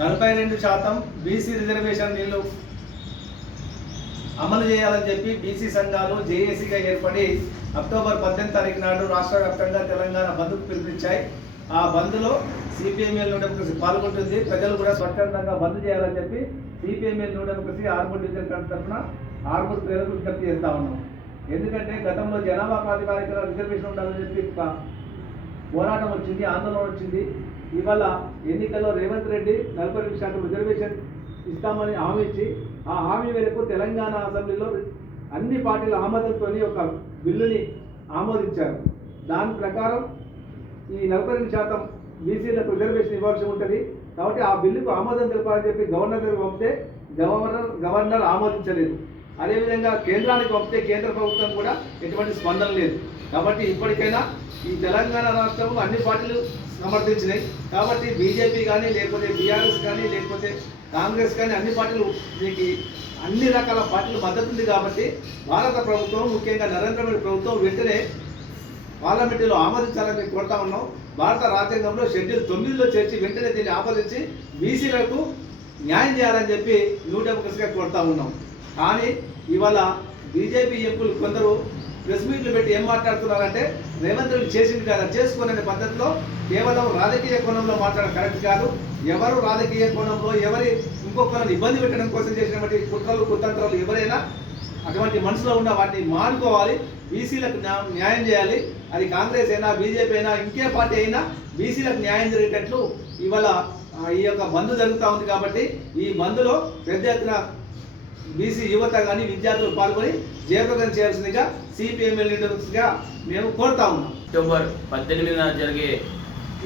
42% BC reservation నీళ్లు అమలు చేయాలని చెప్పి బీసీ సంఘాలు జేఏసీగా ఏర్పడి అక్టోబర్ 18 తారీఖు నాడు రాష్ట్ర వ్యాప్తంగా తెలంగాణ బంద్కు పిలుపునిచ్చాయి. ఆ బంద్లో సిపిఎంఎల్ న్యూ డెమోక్రసీ పాల్గొంటుంది. ప్రజలు కూడా స్వచ్ఛందంగా బంద్ చేయాలని చెప్పి CPML new democracy Armoor division తరఫున ఆర్మూర్ ప్రజలకు విజ్ఞప్తి చేస్తా ఉన్నాం. ఎందుకంటే గతంలో జనాభా ప్రాతిపదికన రిజర్వేషన్ ఉండాలని చెప్పి పోరాటం వచ్చింది, ఆందోళన వచ్చింది. ఇవాళ ఎన్నికల్లో రేవంత్ రెడ్డి 42% రిజర్వేషన్ ఇస్తామని హామీ ఇచ్చి ఆ హామీ మేరకు తెలంగాణ అసెంబ్లీలో అన్ని పార్టీల ఆమోదంతో ఒక బిల్లుని ఆమోదించారు. దాని ప్రకారం ఈ 42% బీసీలకు రిజర్వేషన్ ఇవ్వాల్సి ఉంటుంది. కాబట్టి ఆ బిల్లుకు ఆమోదం తెలపాలని చెప్పి గవర్నర్ గారికి పంపితే గవర్నర్ ఆమోదించలేదు. అదేవిధంగా కేంద్రానికి పంపితే కేంద్ర ప్రభుత్వం కూడా ఎటువంటి స్పందన లేదు. కాబట్టి ఇప్పటికైనా ఈ తెలంగాణ రాష్ట్రం అన్ని పార్టీలు సమర్థించినాయి. కాబట్టి బీజేపీ కానీ లేకపోతే బీఆర్ఎస్ కానీ లేకపోతే కాంగ్రెస్ కానీ అన్ని పార్టీలు దీనికి అన్ని రకాల పార్టీలు మద్దతు ఉంది. కాబట్టి భారత ప్రభుత్వం ముఖ్యంగా నరేంద్ర మోడీ ప్రభుత్వం వెంటనే పార్లమెంటులో ఆమోదించాలని కోరుతా ఉన్నాం. భారత రాజ్యాంగంలో షెడ్యూల్ 9లో చేర్చి వెంటనే దీన్ని ఆమోదించి బీసీలకు న్యాయం చేయాలని చెప్పి న్యూ డెమోక్రసీగా కోరుతా ఉన్నాం. కానీ ఇవాళ బీజేపీ ఎంపీలు కొందరు ప్రెస్ మీట్లు పెట్టి ఏం మాట్లాడుతున్నారంటే రేవంత్ రెడ్డి చేసింది కదా, చేసుకునే పద్ధతిలో కేవలం రాజకీయ కోణంలో మాట్లాడడం కరెక్ట్ కాదు. ఎవరు రాజకీయ కోణంలో ఎవరి ఇంకొకరిని ఇబ్బంది పెట్టడం కోసం చేసినటువంటి కుట్రలు కుతంత్రాలు ఎవరైనా అటువంటి మనసులో ఉన్న వాటిని మానుకోవాలి. బీసీలకు న్యాయం చేయాలి. అది కాంగ్రెస్ అయినా బీజేపీ అయినా ఇంకే పార్టీ అయినా బీసీలకు న్యాయం జరిగేటట్లు ఇవాళ ఈ యొక్క బంద్ జరుగుతూ ఉంది. కాబట్టి ఈ బంద్లో పెద్ద ఎత్తున బీసీ యువత కానీ విద్యార్థులు పాల్గొని జయప్రదం చేయాల్సిందిగా సిపిఎంఎల్ లీడర్స్గా మేము కోరుతా ఉన్నాం. అక్టోబర్ 18న జరిగే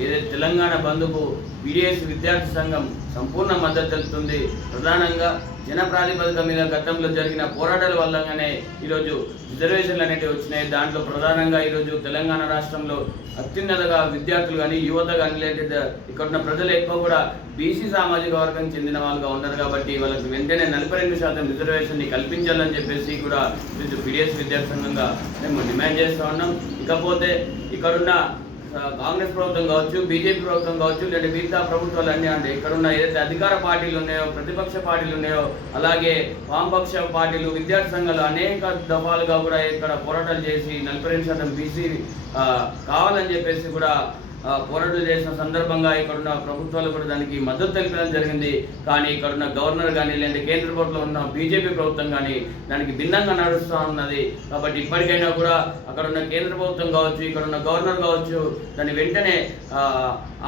ఏదైతే తెలంగాణ బంద్కు బీడీఎస్ విద్యార్థి సంఘం సంపూర్ణ మద్దతు తెలుపుతుంది. ప్రధానంగా జన ప్రాతిపదిక మీద గతంలో జరిగిన పోరాటాల వల్లనే ఈరోజు రిజర్వేషన్లు అనేవి వచ్చినాయి. దాంట్లో ప్రధానంగా ఈరోజు తెలంగాణ రాష్ట్రంలో అత్యున్నతగా విద్యార్థులు కానీ యువత కానీ లేదా ఇక్కడ ఉన్న ప్రజలు ఎక్కువ కూడా బీసీ సామాజిక వర్గం చెందిన వాళ్ళుగా ఉన్నారు. కాబట్టి వాళ్ళకి వెంటనే 42% రిజర్వేషన్ని కల్పించాలని చెప్పేసి కూడా బీడీఎస్ విద్యార్థి సంఘంగా మేము డిమాండ్ చేస్తూ ఉన్నాం. ఇకపోతే ఇక్కడున్న కాంగ్రెస్ ప్రభుత్వం కావచ్చు, బీజేపీ ప్రభుత్వం కావచ్చు, లేదా మిగతా ప్రభుత్వాలు అన్నీ అంటే ఇక్కడున్న ఏదైతే అధికార పార్టీలు ఉన్నాయో, ప్రతిపక్ష పార్టీలు ఉన్నాయో, అలాగే వామపక్ష పార్టీలు, విద్యార్థి సంఘాలు అనేక దఫాలుగా కూడా ఇక్కడ పోరాటాలు చేసి 42% బీసీ కావాలని చెప్పేసి కూడా పోరాటాలు చేసిన సందర్భంగా ఇక్కడున్న ప్రభుత్వాలు కూడా దానికి మద్దతు తెలిపడం జరిగింది. కానీ ఇక్కడున్న గవర్నర్ కానీ లేదా కేంద్ర ప్రభుత్వంలో ఉన్న బీజేపీ ప్రభుత్వం కానీ దానికి భిన్నంగా నడుస్తూ ఉన్నది. కాబట్టి ఇప్పటికైనా కూడా అక్కడున్న కేంద్ర ప్రభుత్వం కావచ్చు, ఇక్కడున్న గవర్నర్ కావచ్చు, దాన్ని వెంటనే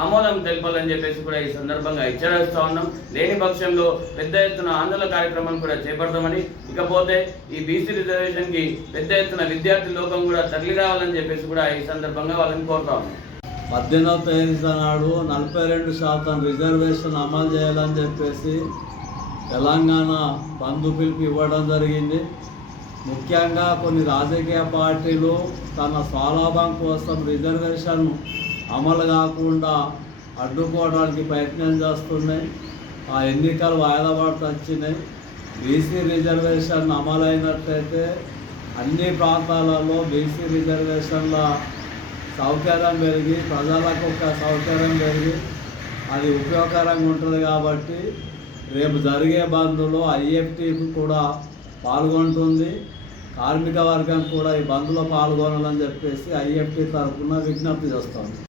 ఆమోదం తెలపాలని చెప్పేసి కూడా ఈ సందర్భంగా హెచ్చరిస్తూ ఉన్నాం. లేని పక్షంలో పెద్ద ఎత్తున ఆందోళన కార్యక్రమాలు కూడా చేపడతామని, ఇకపోతే ఈ బీసీ రిజర్వేషన్కి పెద్ద ఎత్తున విద్యార్థి లోకం కూడా తరలి రావాలని చెప్పేసి కూడా ఈ సందర్భంగా వాళ్ళని కోరుతా ఉన్నాం. 18వ తేదీ నాడు 42% రిజర్వేషన్ అమలు చేయాలని చెప్పేసి తెలంగాణ బంధు పిలుపు ఇవ్వడం జరిగింది. ముఖ్యంగా కొన్ని రాజకీయ పార్టీలు తన స్వలాభం కోసం రిజర్వేషన్ అమలు కాకుండా అడ్డుకోవడానికి ప్రయత్నం చేస్తున్నాయి. ఆ ఎన్నికలు వాయిదా పడుతూ వచ్చినాయి. బీసీ రిజర్వేషన్ అమలైనట్లయితే అన్ని ప్రాంతాలలో బీసీ రిజర్వేషన్ల సౌకర్యం పెరిగి ప్రజలకు ఒక సౌకర్యం పెరిగి అది ఉపయోగకరంగా ఉంటుంది. కాబట్టి రేపు జరిగే బంద్లో ఐఎఫ్టీ కూడా పాల్గొంటుంది. కార్మిక వర్గం కూడా ఈ బంద్లో పాల్గొనాలని చెప్పేసి ఐఎఫ్టీ తరఫున విజ్ఞప్తి చేస్తాము.